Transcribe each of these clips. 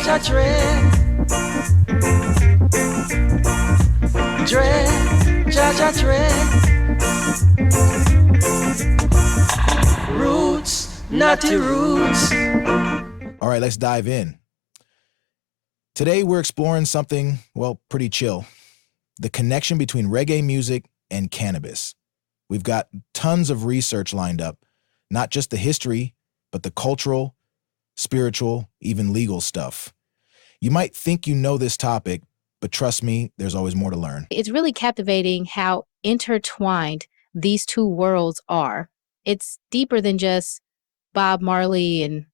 Jaja dread, Jaja dread. Roots, naughty roots. All right, let's dive in. Today we're exploring something, well, pretty chill. The connection between reggae music and cannabis. We've got tons of research lined up, not just the history, but the cultural, spiritual, even legal stuff. You might think you know this topic, but trust me, there's always more to learn. It's really captivating how intertwined these two worlds are. It's deeper than just Bob Marley and,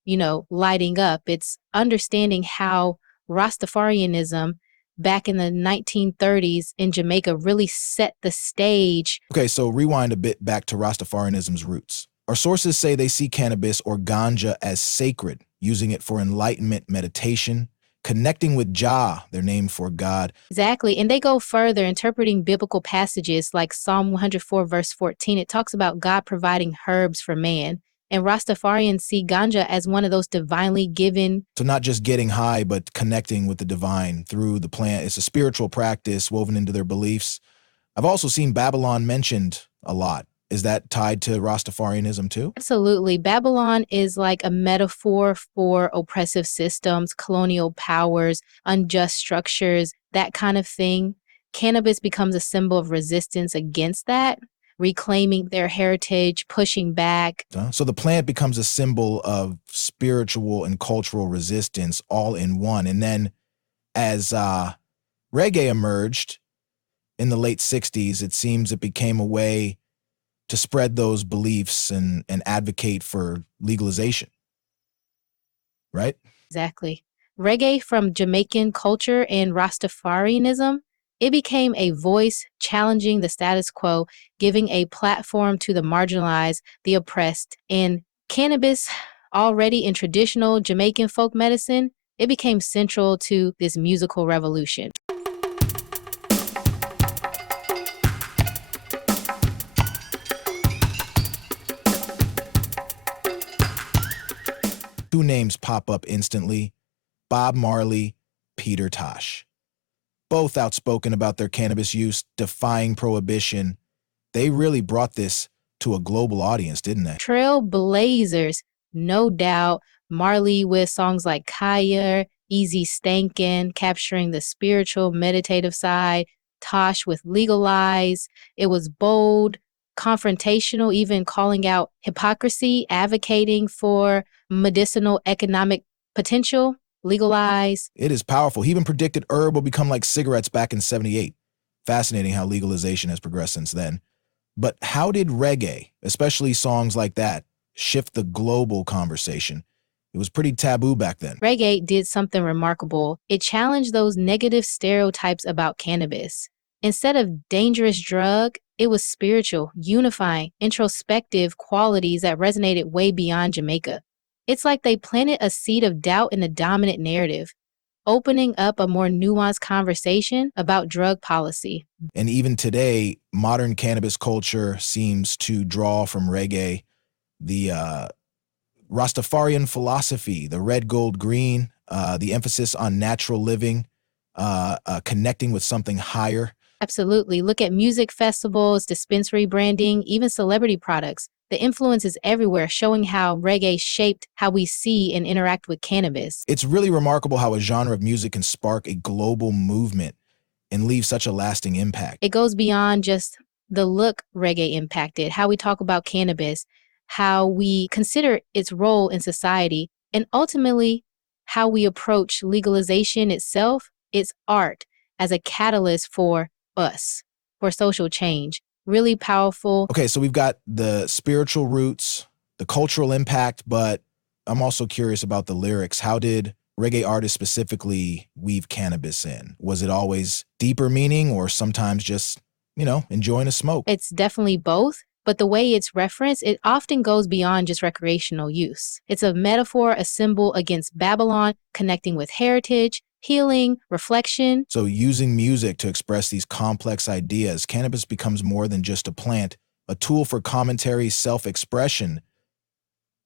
lighting up. It's understanding how Rastafarianism back in the 1930s in Jamaica really set the stage. Okay, so rewind a bit back to Rastafarianism's roots. Our sources say they see cannabis or ganja as sacred, using it for enlightenment meditation, connecting with Jah, their name for God. Exactly. And they go further, interpreting biblical passages like Psalm 104, verse 14. It talks about God providing herbs for man. And Rastafarians see ganja as one of those divinely given. So not just getting high, but connecting with the divine through the plant. It's a spiritual practice woven into their beliefs. I've also seen Babylon mentioned a lot. Is that tied to Rastafarianism too? Absolutely. Babylon is like a metaphor for oppressive systems, colonial powers, unjust structures, that kind of thing. Cannabis becomes a symbol of resistance against that, reclaiming their heritage, pushing back. So the plant becomes a symbol of spiritual and cultural resistance all in one. And then as reggae emerged in the late 60s, it seems it became a way to spread those beliefs and advocate for legalization, right? Exactly. Reggae from Jamaican culture and Rastafarianism, it became a voice challenging the status quo, giving a platform to the marginalized, the oppressed. And cannabis, already in traditional Jamaican folk medicine, it became central to this musical revolution. Two names pop up instantly: Bob Marley, Peter Tosh. Both outspoken about their cannabis use, defying prohibition. They really brought this to a global audience, didn't they? Trailblazers, no doubt. Marley with songs like Kaya, Easy Stankin', capturing the spiritual, meditative side. Tosh with Legalize. It was bold, confrontational, even calling out hypocrisy, advocating for medicinal economic potential. Legalize. It is powerful. He even predicted herb will become like cigarettes back in '78. Fascinating how legalization has progressed since then. But how did reggae, especially songs like that, shift the global conversation? It was pretty taboo back then. Reggae did something remarkable. It challenged those negative stereotypes about cannabis. Instead of dangerous drug, it was spiritual, unifying, introspective qualities that resonated way beyond Jamaica. It's like they planted a seed of doubt in the dominant narrative, opening up a more nuanced conversation about drug policy. And even today, modern cannabis culture seems to draw from reggae. The Rastafarian philosophy, the red, gold, green, the emphasis on natural living, connecting with something higher. Absolutely. Look at music festivals, dispensary branding, even celebrity products. The influence is everywhere, showing how reggae shaped how we see and interact with cannabis. It's really remarkable how a genre of music can spark a global movement and leave such a lasting impact. It goes beyond just the look reggae impacted, how we talk about cannabis, how we consider its role in society, and ultimately how we approach legalization itself, its art as a catalyst for us, for social change. Really powerful. Okay, so we've got the spiritual roots, the cultural impact, but I'm also curious about the lyrics. How did reggae artists specifically weave cannabis in? Was it always deeper meaning or sometimes just, enjoying a smoke? It's definitely both, but the way it's referenced, it often goes beyond just recreational use. It's a metaphor, a symbol against Babylon, connecting with heritage, healing, reflection. So using music to express these complex ideas, cannabis becomes more than just a plant, a tool for commentary, self-expression.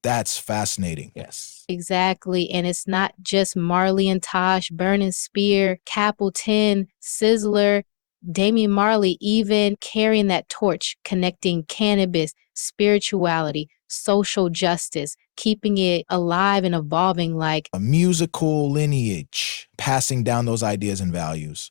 That's fascinating. Yes. Exactly. And it's not just Marley and Tosh, Burning Spear, Capleton, Sizzler, Damian Marley, even carrying that torch, connecting cannabis, spirituality, social justice, keeping it alive and evolving like A musical lineage, passing down those ideas and values.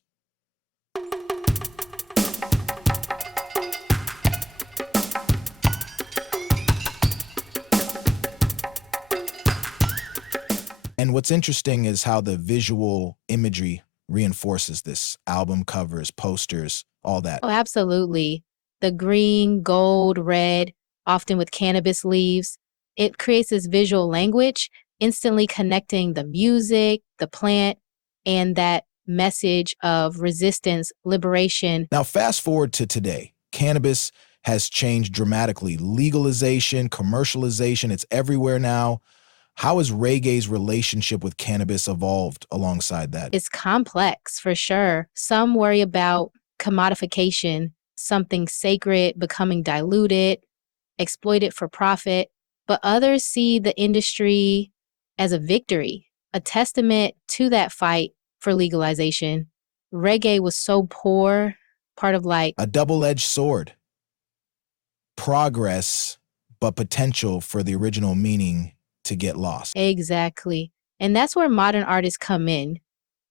And what's interesting is how the visual imagery reinforces this. Album covers, posters, all that. oh, absolutely. The green, gold, red, often with cannabis leaves. It creates this visual language, instantly connecting the music, the plant, and that message of resistance, liberation. Now, fast forward to today. Cannabis has changed dramatically. Legalization, commercialization, it's everywhere now. How has reggae's relationship with cannabis evolved alongside that? It's complex for sure. Some worry about commodification, something sacred becoming diluted, exploited for profit, but others see the industry as a victory, a testament to that fight for legalization. Reggae was so poor, part of like, A double-edged sword. Progress, but potential for the original meaning to get lost. exactly. And that's where modern artists come in.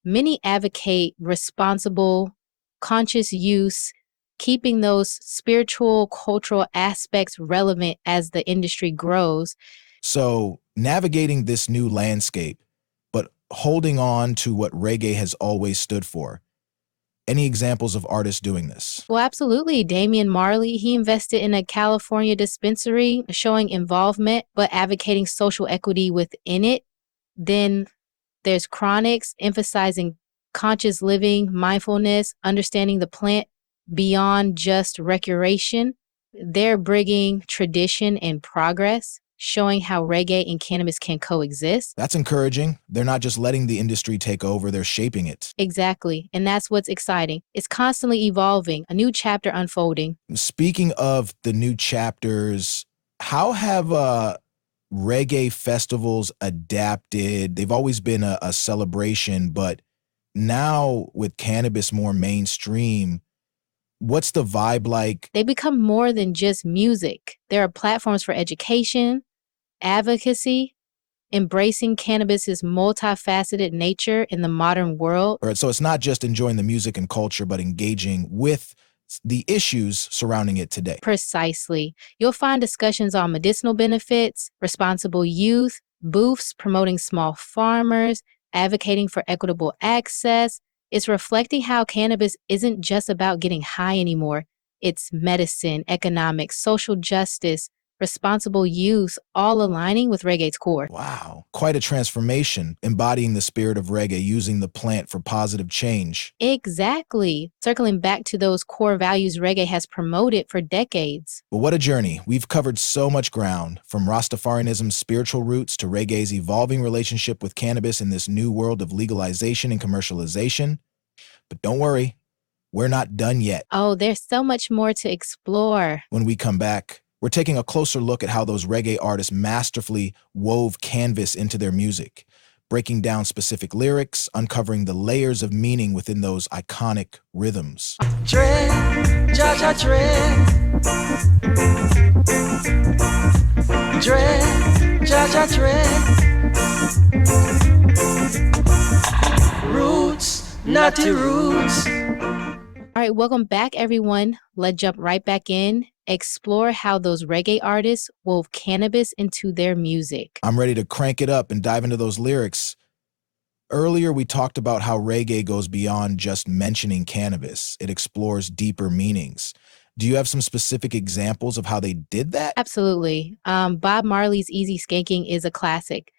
Many advocate responsible, conscious use, keeping those spiritual, cultural aspects relevant as the industry grows. So, navigating this new landscape, but holding on to what reggae has always stood for. Any examples of artists doing this? Well, absolutely. Damian Marley, he invested in a California dispensary, showing involvement, but advocating social equity within it. Then there's Chronics, emphasizing conscious living, mindfulness, understanding the plant beyond just recreation. They're bringing tradition and progress, showing how reggae and cannabis can coexist. That's encouraging. They're not just letting the industry take over, they're shaping it. Exactly. And that's what's exciting. It's constantly evolving, a new chapter unfolding. Speaking of the new chapters, how have reggae festivals adapted? They've always been a celebration, but now with cannabis more mainstream, what's the vibe like? They become more than just music. There are platforms for education, advocacy, embracing cannabis's multifaceted nature in the modern world. Or so it's not just enjoying the music and culture, but engaging with the issues surrounding it today. Precisely. You'll find discussions on medicinal benefits, responsible use, booths promoting small farmers, advocating for equitable access. It's reflecting how cannabis isn't just about getting high anymore. It's medicine, economics, social justice, responsible use, all aligning with reggae's core. Wow, quite a transformation, embodying the spirit of reggae, using the plant for positive change. Exactly. Circling back to those core values reggae has promoted for decades. But what a journey. We've covered so much ground, from Rastafarianism's spiritual roots to reggae's evolving relationship with cannabis in this new world of legalization and commercialization. But don't worry, we're not done yet. Oh, there's so much more to explore. When we come back, we're taking a closer look at how those reggae artists masterfully wove canvas into their music, breaking down specific lyrics, uncovering the layers of meaning within those iconic rhythms. Dread, Jaja Dread. Dread, Jaja Dread. Roots, naughty roots. All right, welcome back, everyone. Let's jump right back in, explore how those reggae artists wove cannabis into their music. I'm ready to crank it up and dive into those lyrics. Earlier, we talked about how reggae goes beyond just mentioning cannabis. It explores deeper meanings. Do you have some specific examples of how they did that? Absolutely. Bob Marley's Easy Skanking is a classic.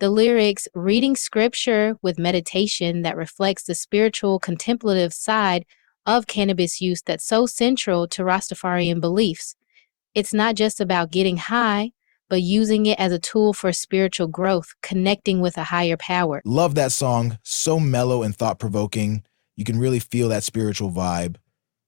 The lyrics, reading scripture with meditation that reflects the spiritual contemplative side of cannabis use that's so central to Rastafarian beliefs. It's not just about getting high, but using it as a tool for spiritual growth, connecting with a higher power. Love that song. So mellow and thought-provoking. You can really feel that spiritual vibe.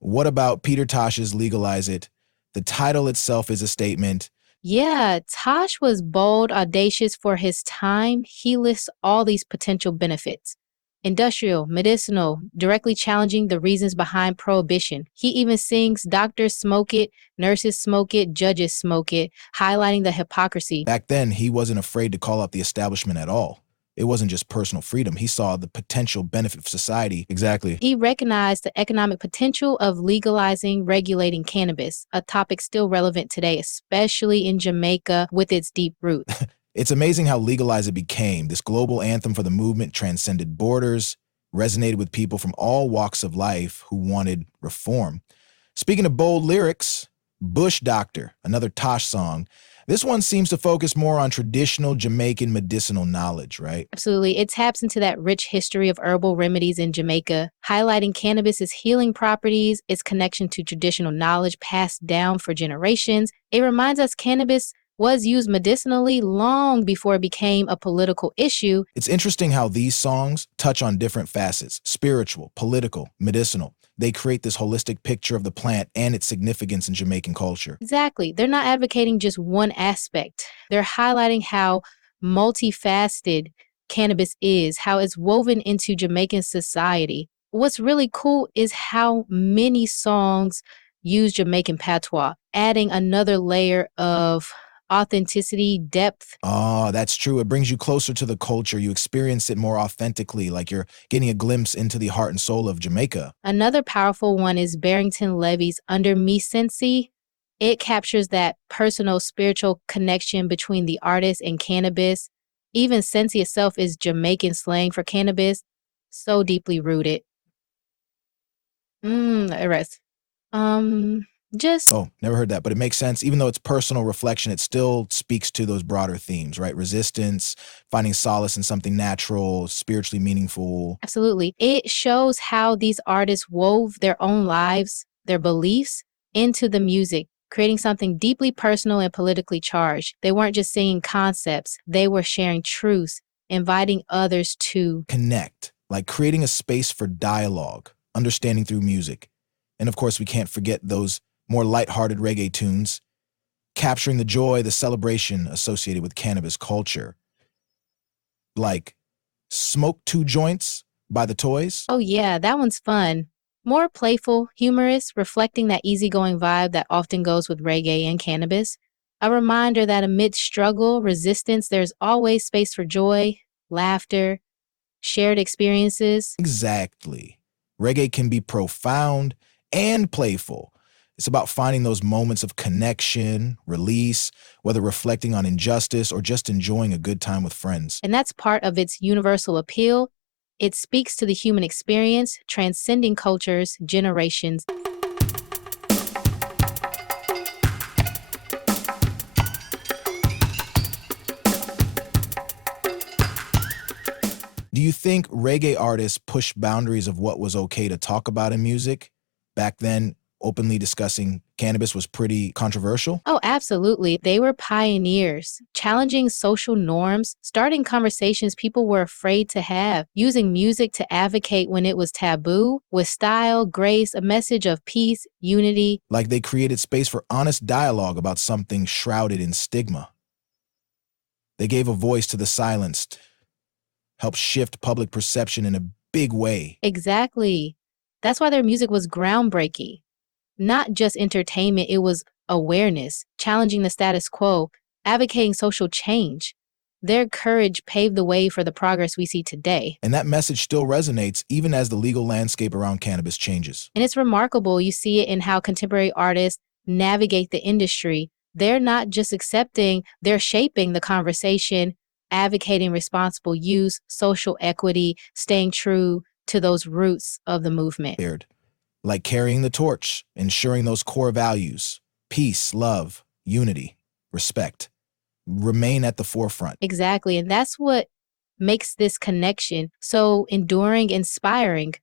What about Peter Tosh's Legalize It? The title itself is a statement. Yeah, Tosh was bold, audacious for his time. He lists all these potential benefits: industrial, medicinal, directly challenging the reasons behind prohibition. He even sings doctors smoke it, nurses smoke it, judges smoke it, highlighting the hypocrisy. Back then, he wasn't afraid to call out the establishment at all. It wasn't just personal freedom. He saw the potential benefit for society. Exactly. He recognized the economic potential of legalizing, regulating cannabis, a topic still relevant today, especially in Jamaica with its deep roots. It's amazing how legalized it became. This global anthem for the movement transcended borders, resonated with people from all walks of life who wanted reform. Speaking of bold lyrics, Bush Doctor, another Tosh song. This one seems to focus more on traditional Jamaican medicinal knowledge, right? Absolutely. It taps into that rich history of herbal remedies in Jamaica, highlighting cannabis's healing properties, its connection to traditional knowledge passed down for generations. It reminds us cannabis was used medicinally long before it became a political issue. It's interesting how these songs touch on different facets: spiritual, political, medicinal. They create this holistic picture of the plant and its significance in Jamaican culture. Exactly. They're not advocating just one aspect. They're highlighting how multifaceted cannabis is, how it's woven into Jamaican society. What's really cool is how many songs use Jamaican patois, adding another layer of authenticity, depth. Ah, that's true. It brings you closer to the culture. You experience it more authentically, like you're getting a glimpse into the heart and soul of Jamaica. Another powerful one is Barrington Levy's Under Me Sensi. It captures that personal spiritual connection between the artist and cannabis. Even Sensi itself is Jamaican slang for cannabis, so deeply rooted. Arrest. Um, just Oh, never heard that, but it makes sense. Even though it's personal reflection, it still speaks to those broader themes, right? Resistance, finding solace in something natural, spiritually meaningful. absolutely. It shows how these artists wove their own lives, their beliefs into the music, creating something deeply personal and politically charged. They weren't just singing concepts, they were sharing truths, inviting others to. Connect, like creating a space for dialogue, understanding through music. And of course, we can't forget those more lighthearted reggae tunes, capturing the joy, the celebration associated with cannabis culture, like Smoke Two Joints by the Toys. Oh, yeah, that one's fun. More playful, humorous, reflecting that easygoing vibe that often goes with reggae and cannabis. A reminder that amidst struggle, resistance, there's always space for joy, laughter, shared experiences. Exactly. Reggae can be profound and playful. It's about finding those moments of connection, release, whether reflecting on injustice or just enjoying a good time with friends. And that's part of its universal appeal. It speaks to the human experience, transcending cultures, generations. Do you think reggae artists pushed boundaries of what was okay to talk about in music? Back then, openly discussing cannabis was pretty controversial. Oh, absolutely. They were pioneers, challenging social norms, starting conversations people were afraid to have, using music to advocate when it was taboo, with style, grace, a message of peace, unity. Like they created space for honest dialogue about something shrouded in stigma. They gave a voice to the silenced, helped shift public perception in a big way. Exactly. That's why their music was groundbreaking. Not just entertainment, it was awareness, challenging the status quo, advocating social change. Their courage paved the way for the progress we see today. And that message still resonates even as the legal landscape around cannabis changes. And it's remarkable. You see it in how contemporary artists navigate the industry. They're not just accepting, they're shaping the conversation, advocating responsible use, social equity, staying true to those roots of the movement. Like carrying the torch, ensuring those core values: peace, love, unity, respect, remain at the forefront. Exactly. And that's what makes this connection so enduring, inspiring.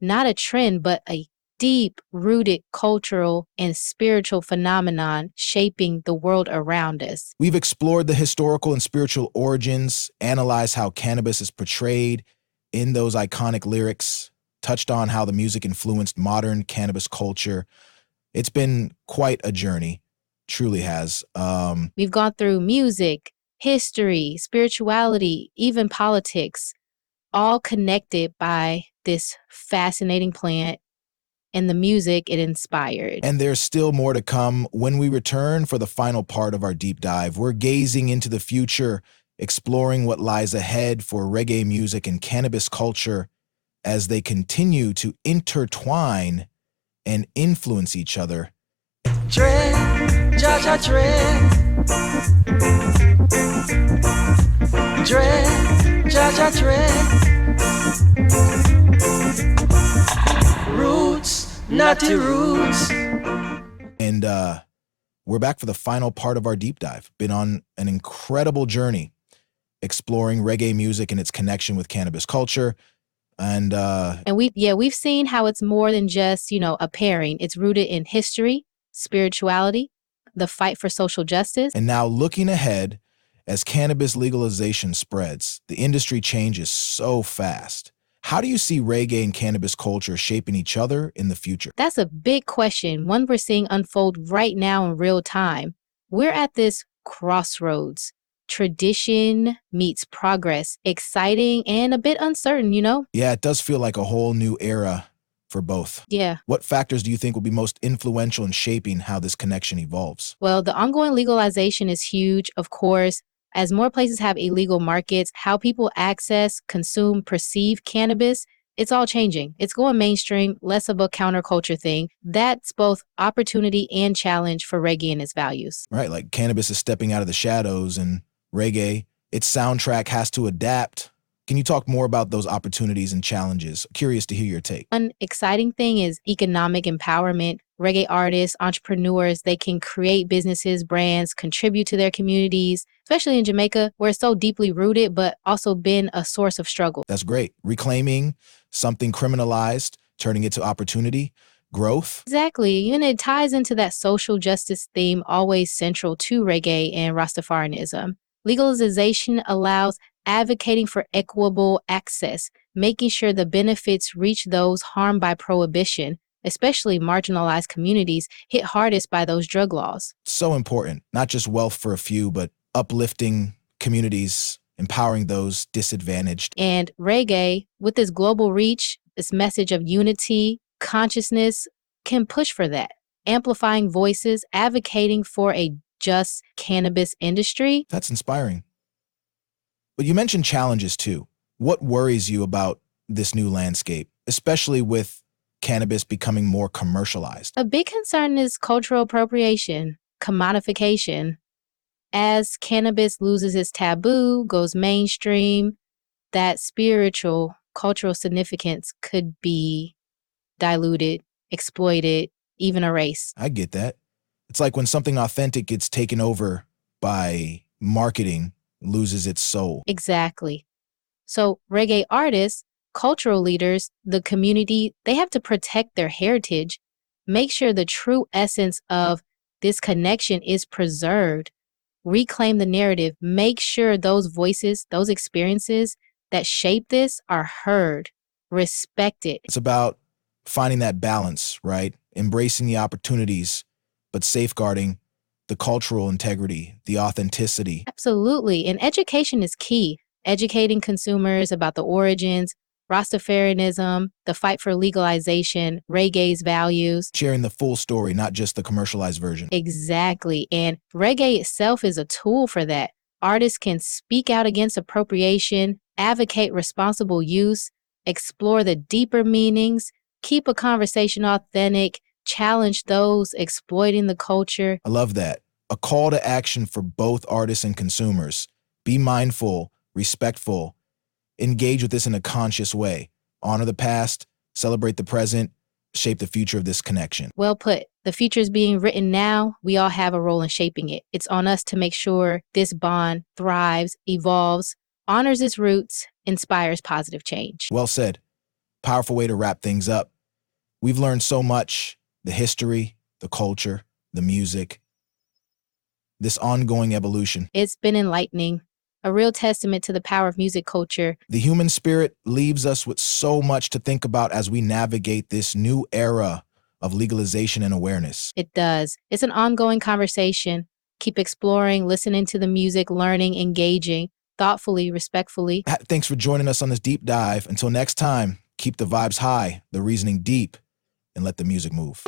Not a trend, but a deep rooted cultural and spiritual phenomenon shaping the world around us. We've explored the historical and spiritual origins, analyzed how cannabis is portrayed in those iconic lyrics, touched on how the music influenced modern cannabis culture. It's been quite a journey. truly has. We've gone through music, history, spirituality, even politics, all connected by this fascinating plant and the music it inspired. And there's still more to come. When we return for the final part of our deep dive, we're gazing into the future, exploring what lies ahead for reggae music and cannabis culture as they continue to intertwine and influence each other. Dread, Jaja dread. Dread, Jaja dread. Roots, naughty roots. And we're back for the final part of our deep dive. Been on an incredible journey exploring reggae music and its connection with cannabis culture. And we've seen how it's more than just, a pairing. It's rooted in history, spirituality, the fight for social justice. And now looking ahead, as cannabis legalization spreads, the industry changes so fast. How do you see reggae and cannabis culture shaping each other in the future? That's a big question, one we're seeing unfold right now in real time. We're at this crossroads. Tradition meets progress, exciting and a bit uncertain, Yeah, it does feel like a whole new era for both. Yeah. What factors do you think will be most influential in shaping how this connection evolves? Well, the ongoing legalization is huge, of course. As more places have illegal markets, how people access, consume, perceive cannabis, it's all changing. It's going mainstream, less of a counterculture thing. That's both opportunity and challenge for reggae and its values. Right, like cannabis is stepping out of the shadows and reggae, its soundtrack has to adapt. Can you talk more about those opportunities and challenges? Curious to hear your take. One exciting thing is economic empowerment. Reggae artists, entrepreneurs, they can create businesses, brands, contribute to their communities, especially in Jamaica, where it's so deeply rooted, but also been a source of struggle. That's great. Reclaiming something criminalized, turning it to opportunity, growth. Exactly. And it ties into that social justice theme always central to reggae and Rastafarianism. Legalization allows advocating for equitable access, making sure the benefits reach those harmed by prohibition, especially marginalized communities hit hardest by those drug laws. So important. Not just wealth for a few, but uplifting communities, empowering those disadvantaged. And reggae, with its global reach, its message of unity, consciousness, can push for that, amplifying voices, advocating for a just cannabis industry. That's inspiring. But you mentioned challenges too. What worries you about this new landscape, especially with cannabis becoming more commercialized? A big concern is cultural appropriation, commodification. As cannabis loses its taboo, goes mainstream, that spiritual, cultural significance could be diluted, exploited, even erased. I get that. It's like when something authentic gets taken over by marketing, loses its soul. Exactly. So reggae artists, cultural leaders, the community, they have to protect their heritage, make sure the true essence of this connection is preserved, reclaim the narrative, make sure those voices, those experiences that shape this are heard, respected. It's about finding that balance, right? Embracing the opportunities, but safeguarding the cultural integrity, the authenticity. Absolutely. And education is key. Educating consumers about the origins, Rastafarianism, the fight for legalization, reggae's values. Sharing the full story, not just the commercialized version. Exactly. And reggae itself is a tool for that. Artists can speak out against appropriation, advocate responsible use, explore the deeper meanings, keep a conversation authentic, challenge those exploiting the culture. I love that. A call to action for both artists and consumers. Be mindful, respectful, engage with this in a conscious way. Honor the past, celebrate the present, shape the future of this connection. Well put. The future is being written now. We all have a role in shaping it. It's on us to make sure this bond thrives, evolves, honors its roots, inspires positive change. Well said. Powerful way to wrap things up. We've learned so much, the history, the culture, the music, this ongoing evolution. It's been enlightening, a real testament to the power of music culture. The human spirit leaves us with so much to think about as we navigate this new era of legalization and awareness. It does. It's an ongoing conversation. Keep exploring, listening to the music, learning, engaging, thoughtfully, respectfully. Thanks for joining us on this deep dive. Until next time, keep the vibes high, the reasoning deep, and let the music move.